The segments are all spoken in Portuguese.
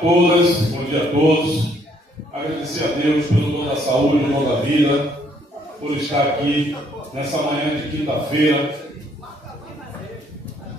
todas, bom dia a todos. Agradecer a Deus pelo dom da saúde, pelo dom da vida, por estar aqui nessa manhã de quinta-feira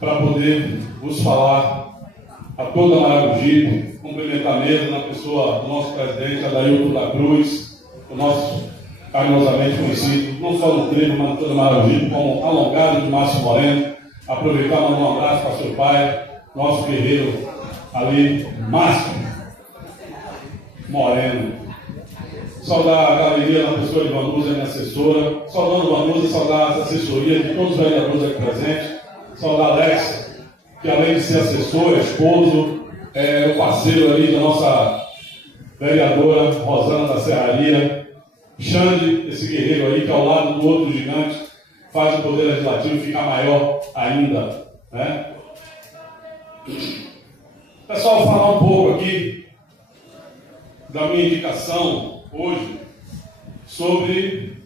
para poder vos falar a toda a Maragogi, cumprimentar mesmo na pessoa do nosso presidente Adailton da Cruz, o nosso carinhosamente conhecido, não só no treino, mas toda a Maragogi, como alongado de Márcio Moreno. Aproveitar e mandar um abraço para seu pai, nosso guerreiro ali, Márcio Moreno. Saudar a galeria na pessoa de Vanusa, minha assessora. Saudando Vanusa, saudar as assessorias de todos os vereadores aqui presentes. Saudar Alex, que além de ser assessor, esposo, é o parceiro ali da nossa vereadora Rosana da Serraria. Xande, esse guerreiro aí, que ao lado do outro gigante, faz o poder legislativo ficar maior ainda, né? Pessoal, vou falar um pouco aqui da minha indicação hoje sobre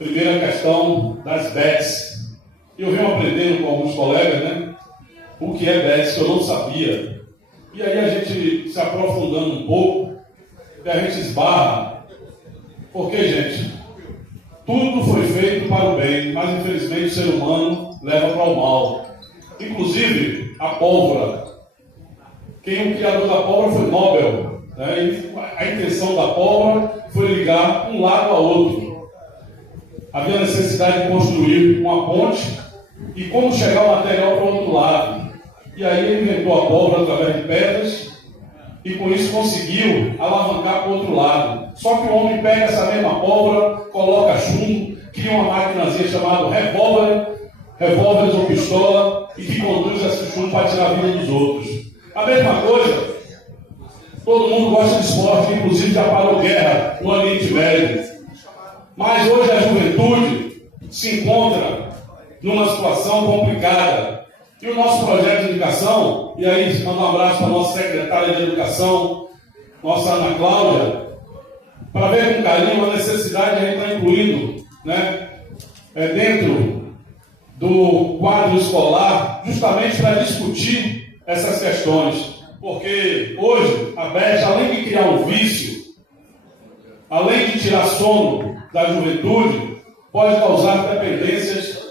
a primeira questão das BETs. Eu venho aprendendo com alguns colegas, né, o que é BETs, que eu não sabia. E aí a gente se aprofundando um pouco, e a gente esbarra, porque, gente, tudo foi feito para o bem, mas infelizmente o ser humano leva para o mal. Inclusive a pólvora. O criador da pólvora foi Nobel, né? E a intenção da pólvora foi ligar um lado ao outro. Havia necessidade de construir uma ponte e como chegar o material para o outro lado. E aí ele inventou a pólvora através de pedras e com isso conseguiu alavancar para o outro lado. Só que o homem pega essa mesma pólvora, coloca chumbo, cria uma maquinazinha chamada revólveres ou pistola, e que conduz esse chumbo para tirar a vida dos outros. A mesma coisa, todo mundo gosta de esporte, inclusive já parou guerra no Oriente Médio. Mas hoje a juventude se encontra numa situação complicada. E o nosso projeto de educação, e aí mando um abraço para a nossa secretária de educação, nossa Ana Cláudia, para ver com carinho a necessidade de a gente estar incluindo, né, dentro do quadro escolar, justamente para discutir essas questões. Porque hoje a BET, além de criar um vício, além de tirar sono da juventude, pode causar dependências.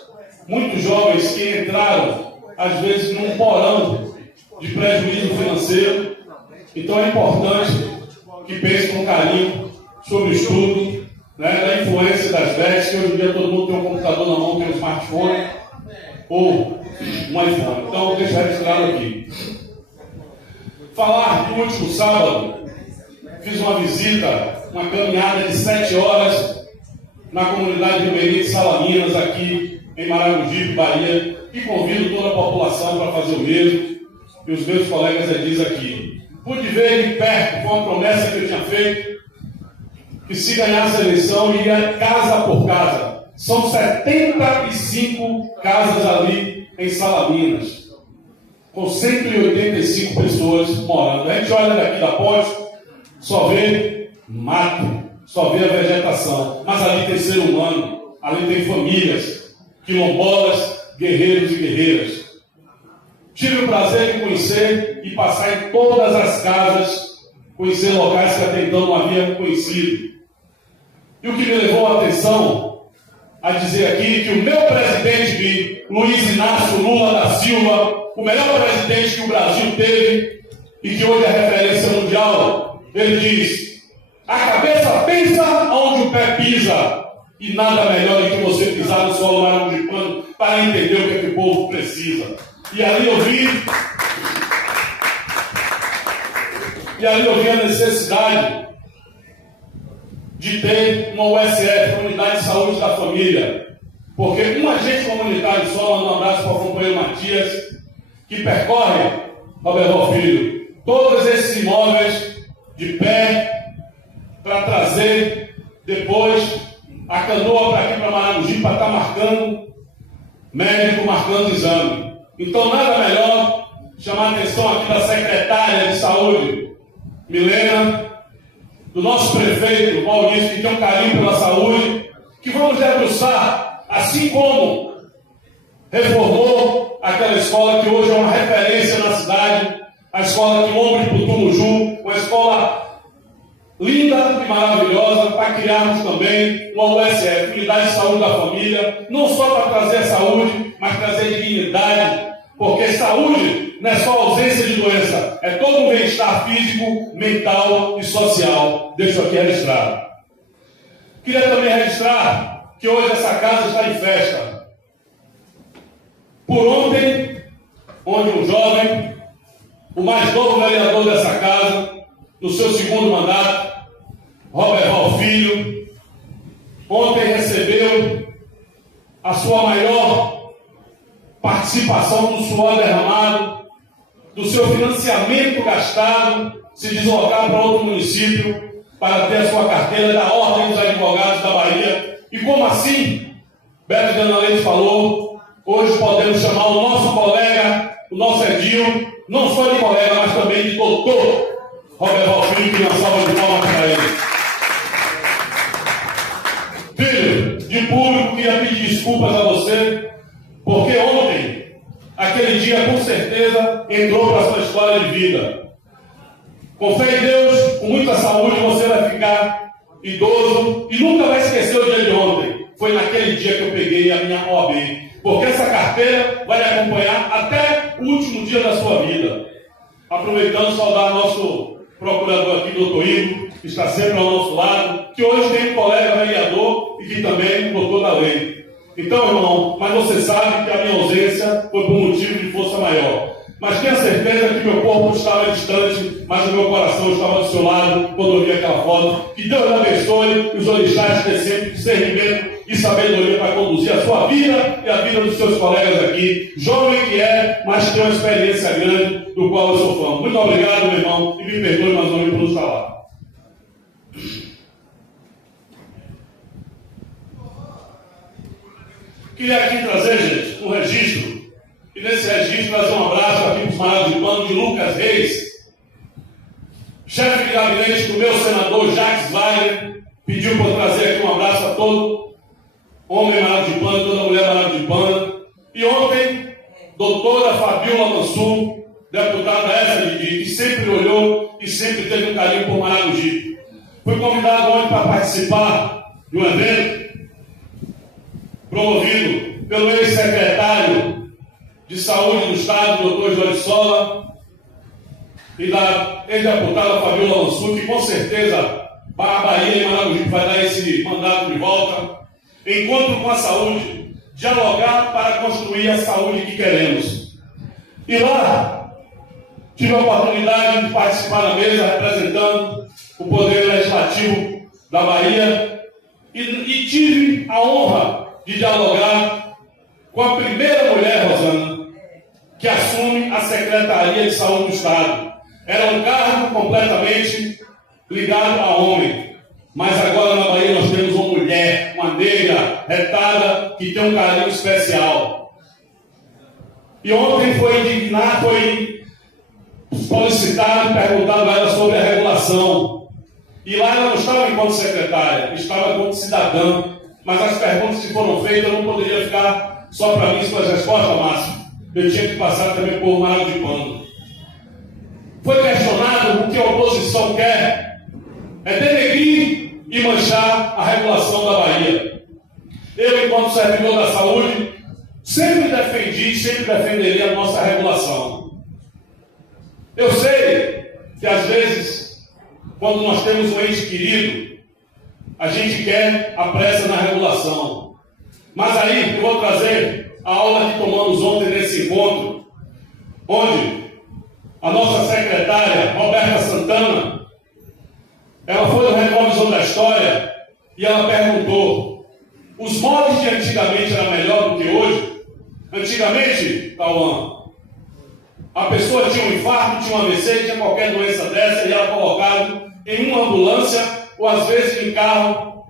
Muitos jovens que entraram, às vezes, num porão de prejuízo financeiro. Então é importante que pense com carinho sobre o estudo, né, da influência das BETs, que hoje em dia todo mundo tem um computador na mão, tem um smartphone ou um iPhone. Então, deixa registrado aqui. Falar que no último sábado fiz uma visita, uma caminhada de 7 horas na comunidade ribeirinha de Salaminas, aqui em Maragogi, Bahia, e convido toda a população para fazer o mesmo, e os meus colegas dizem aqui. Pude ver de perto, foi uma promessa que eu tinha feito, que se ganhasse a eleição, iria casa por casa. São 75 casas ali em Salaminas, com 185 pessoas morando. A gente olha daqui da ponte, só vê mato, só vê a vegetação, mas ali tem ser humano, ali tem famílias, quilombolas, guerreiros e guerreiras. Tive o prazer de conhecer e passar em todas as casas, conhecer locais que até então não havia conhecido. E o que me levou a atenção a dizer aqui que o meu presidente, Luiz Inácio Lula da Silva, o melhor presidente que o Brasil teve e que hoje é referência mundial, ele diz: a cabeça pensa onde o pé pisa, e nada melhor do que você pisar no solo marangipano para entender o que o povo precisa. E ali eu vi a necessidade de ter uma USF, Unidade de Saúde da Família, porque um agente comunitário só, manda um abraço para o companheiro Matias, que percorre, Roberto Filho, todos esses imóveis de pé, para trazer depois a canoa para aqui para Maragogi, para estar marcando médico, marcando exame. Então nada melhor chamar a atenção aqui da secretária de saúde, Milena, do nosso prefeito, Maurício, que tem um carinho pela saúde, que vamos debruçar, assim como reformou aquela escola que hoje é uma referência na cidade, a escola Quilombo de Putumuju, uma escola linda e maravilhosa para criarmos também uma USF, Unidade de Saúde da Família, não só para trazer saúde, mas trazer dignidade, porque saúde não é só ausência de doença, é todo um bem-estar físico, mental e social. Deixo aqui registrado. Queria também registrar que hoje essa casa está em festa. Por ontem, onde um jovem, o mais novo vereador dessa casa, no seu segundo mandato, Roberval Filho, ontem recebeu a sua maior participação do suor derramado, do seu financiamento gastado, se deslocar para outro município para ter a sua carteira da Ordem dos Advogados da Bahia. E como assim, Beto de Ana Leite falou, hoje podemos chamar o nosso colega, o nosso Edil, não só de colega, mas também de doutor Roberval Filho, que uma salva de palmas para ele. Filho, de público, queria pedir desculpas a você, porque ontem, aquele dia, com certeza, entrou para a sua história de vida. Com fé em Deus, com muita saúde, você vai ficar idoso e nunca vai esquecer o dia de ontem. Foi naquele dia que eu peguei a minha OAB. Porque essa carteira vai lhe acompanhar até o último dia da sua vida. Aproveitando, saudar nosso procurador aqui, doutor Igor, que está sempre ao nosso lado, que hoje tem um colega vereador e que também é doutor da lei. Então, irmão, mas você sabe que a minha ausência foi por motivo de força maior. Mas tenha certeza que meu corpo estava distante, mas o meu coração estava do seu lado quando eu vi aquela foto. Que Deus abençoe e os orixás tenham sempre discernimento e sabedoria para conduzir a sua vida e a vida dos seus colegas aqui. Jovem que é, mas tem uma experiência grande, do qual eu sou fã. Muito obrigado, meu irmão, e me perdoe mais uma vez por nos falar. Queria aqui trazer, gente, um registro. E nesse registro trazer um abraço aqui para os maravilhosos de pano de Lucas Reis, chefe de gabinete do meu senador Jacques Wagner, pediu para eu trazer aqui um abraço a todo homem maravilhoso de pano, toda mulher maravilhosa de pano. E ontem, doutora Fabiola Mansur, deputada essa que sempre olhou e sempre teve um carinho por Maragogi. Fui convidado ontem para participar de um evento promovido pelo ex-secretário de Saúde do Estado, doutor Jorge Sola, e da ex-deputada Fabiola Mansur, que com certeza para a Bahia e Maragogi vai dar esse mandato de volta. Encontro com a saúde, dialogar para construir a saúde que queremos. E lá, tive a oportunidade de participar na mesa representando o Poder Legislativo da Bahia e tive a honra de dialogar com a primeira mulher, Rosana, que assume a Secretaria de Saúde do Estado. Era um cargo completamente ligado a homem. Mas agora na Bahia nós temos uma mulher, uma negra, retada, que tem um carinho especial. E ontem foi solicitado e perguntado a ela sobre a regulação. E lá ela não estava enquanto secretária, estava enquanto cidadã. Mas as perguntas que foram feitas eu não poderia ficar só para mim suas respostas, Márcio. Eu tinha que passar também por Maragogi de pano. Foi questionado o que a oposição quer é denegrir e manchar a regulação da Bahia. Eu, enquanto servidor da saúde, sempre defendi, sempre defenderia a nossa regulação. Eu sei que às vezes, quando nós temos um ente querido, a gente quer a pressa na regulação. Mas aí eu vou trazer a aula que tomamos ontem nesse encontro, onde a nossa secretária, Roberta Santana, ela foi no Retrovisão da História e ela perguntou: os modos de antigamente eram melhor do que hoje? Antigamente, Cauã, a pessoa tinha um infarto, tinha um AVC, tinha qualquer doença dessa e era colocado em uma ambulância ou às vezes em carro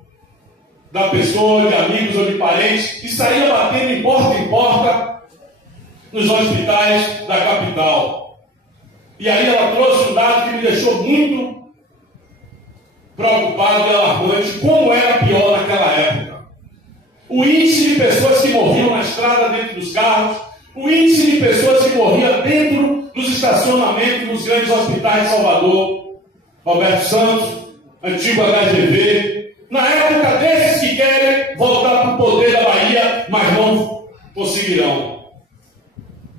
da pessoa, de amigos ou de parentes, e saía batendo em porta nos hospitais da capital. E aí ela trouxe um dado que me deixou muito preocupado e alarmante, como era pior naquela época. O índice de pessoas que morriam na estrada dentro dos carros, o índice de pessoas que morriam dentro dos estacionamentos nos grandes hospitais de Salvador, Roberto Santos, antigo HGV, na época desses que querem voltar para o poder da Bahia, mas não conseguirão.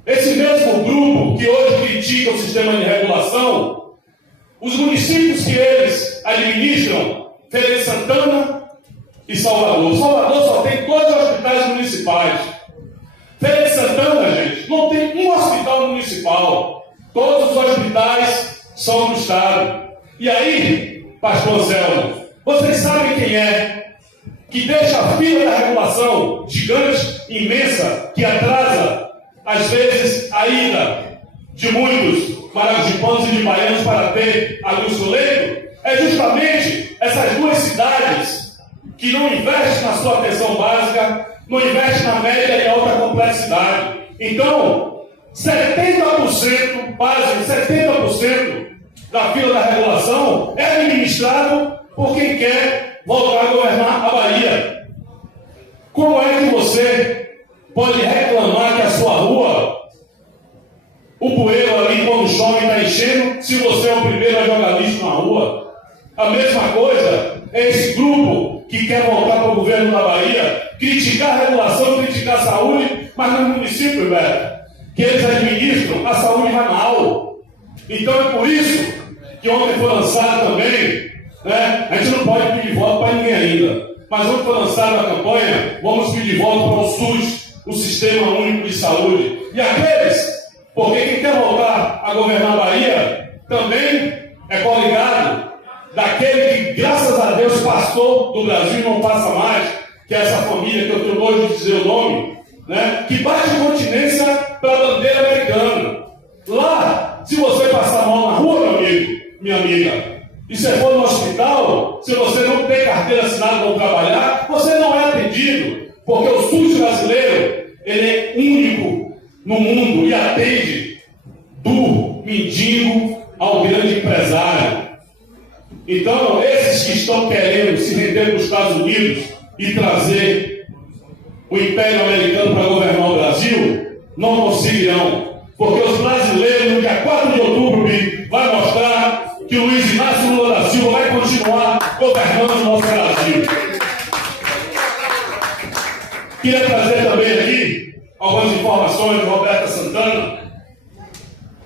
Esse mesmo grupo que hoje critica o sistema de regulação, os municípios que eles administram, Feira de Santana e Salvador. Salvador só tem 2 hospitais municipais. Feira de Santana, gente, não tem um hospital municipal. Todos os hospitais são do Estado. E aí, pastor Anselmo, vocês sabem quem é que deixa a fila da regulação gigante, imensa, que atrasa, às vezes, a ida de muitos maragogipanos e de baianos para ter ali o seu leito? É justamente essas 2 cidades que não investem na sua atenção básica, não investem na média e alta complexidade. Então, 70%, quase 70% da fila da regulação é administrado por quem quer voltar a governar a Bahia. Como é que você pode reclamar que a sua rua, o bueiro ali quando chove está enchendo, se você é o primeiro a jogar lixo na rua? A mesma coisa é esse grupo que quer voltar para o governo da Bahia, criticar a regulação, criticar a saúde, mas no município, velho, que eles administram, a saúde vai mal. Então é por isso que ontem foi lançado também, né? A gente não pode pedir voto para ninguém ainda, mas ontem foi lançada a campanha, vamos pedir voto para o SUS, o Sistema Único de Saúde. E aqueles, porque quem quer voltar a governar a Bahia também é coligado daquele que, graças a Deus, pastor do Brasil e não passa mais, que é essa família que eu tenho nojo de dizer o nome, né? Que bate continência para a bandeira americana. Lá, se você passar mal na rua, meu amigo, minha amiga, e se for no hospital, se você não tem carteira assinada para trabalhar, você não é atendido, porque o SUS brasileiro, ele é único no mundo e atende do mendigo ao grande empresário. Então, esses que estão querendo se render para os Estados Unidos e trazer o Império Americano para governar o Brasil, não conseguirão. Porque os brasileiros, no dia 4 de outubro, vai mostrar que o Luiz Inácio Lula da Silva vai continuar governando o nosso Brasil. Queria trazer também aqui algumas informações de Roberta Santana.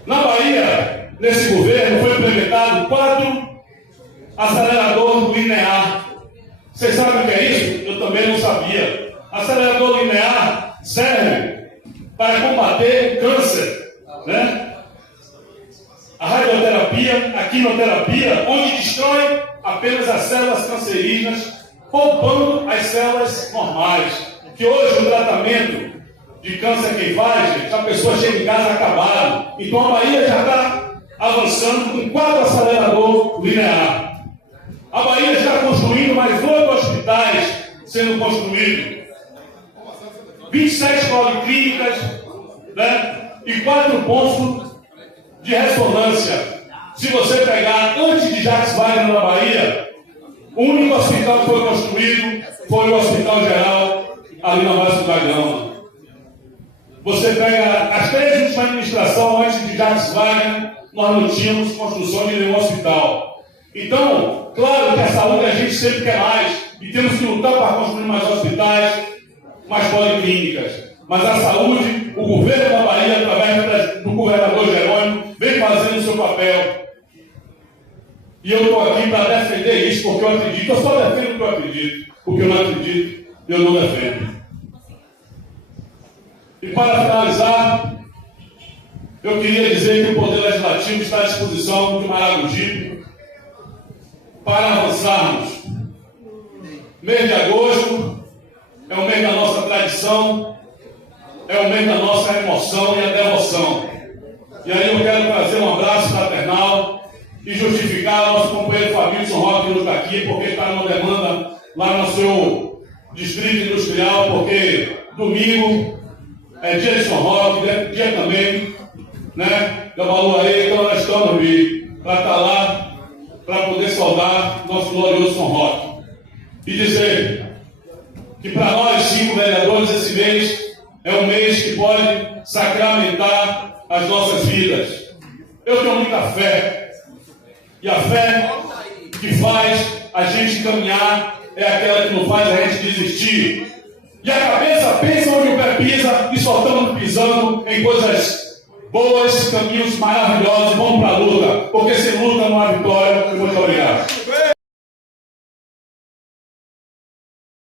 Na Bahia, nesse governo, foi implementado 4 acelerador linear. Vocês sabem o que é isso? Eu também não sabia. Acelerador linear serve para combater câncer, né? A radioterapia, a quimioterapia, onde destrói apenas as células cancerígenas, poupando as células normais. Que hoje o tratamento de câncer que faz, gente, a pessoa chega em casa acabada. Então a Bahia já está avançando com 4 acelerador linear. A Bahia está construindo mais 8 hospitais sendo construídos, 27 policlínicas, né? E 4 postos de ressonância. Se você pegar antes de Jacques Wagner na Bahia, o único hospital que foi construído foi o Hospital Geral ali na Vasco da Gama. Você pega as 3 últimas administrações antes de Jacques Wagner, nós não tínhamos construção de nenhum hospital. Então, claro que a saúde a gente sempre quer mais, e temos que lutar para construir mais hospitais, mais policlínicas. Mas a saúde, o governo da Bahia, através do governador Jerônimo, vem fazendo o seu papel. E eu estou aqui para defender isso, porque eu acredito. Eu só defendo o que eu acredito. O que eu não acredito, eu não defendo. E para finalizar, eu queria dizer que o Poder Legislativo está à disposição de Maragogipe para avançarmos. Mês de agosto é o mês da nossa tradição, é o mês da nossa emoção e a devoção. E aí eu quero trazer um abraço fraternal e justificar o nosso companheiro Fabrício Roque que não está aqui, porque está numa demanda lá no seu distrito industrial, porque domingo é dia de São Roque, dia também, né? Da Baluaê, então nós estamos para estar lá, para poder saudar nosso glorioso São Roque. E dizer que para nós 5 vereadores esse mês é um mês que pode sacramentar as nossas vidas. Eu tenho muita fé. E a fé que faz a gente caminhar é aquela que não faz a gente desistir. E a cabeça pensa onde o pé pisa e só estamos pisando em coisas boas, caminhos maravilhosos. Vamos para a luta, porque sem luta não há vitória. Muito obrigado.